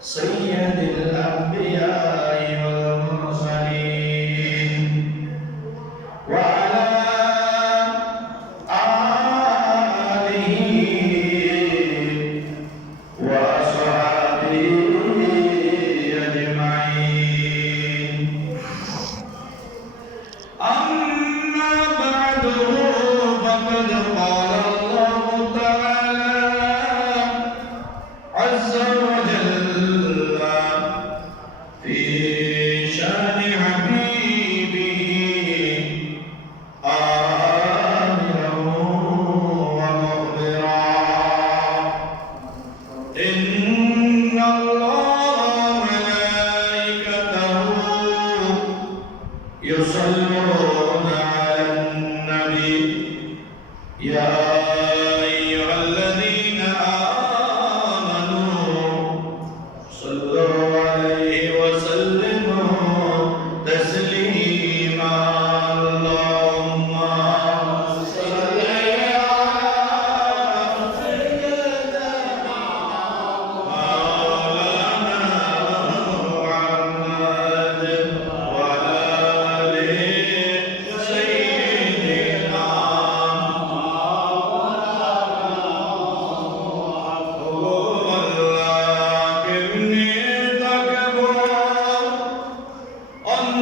神言得人来有荣耀。on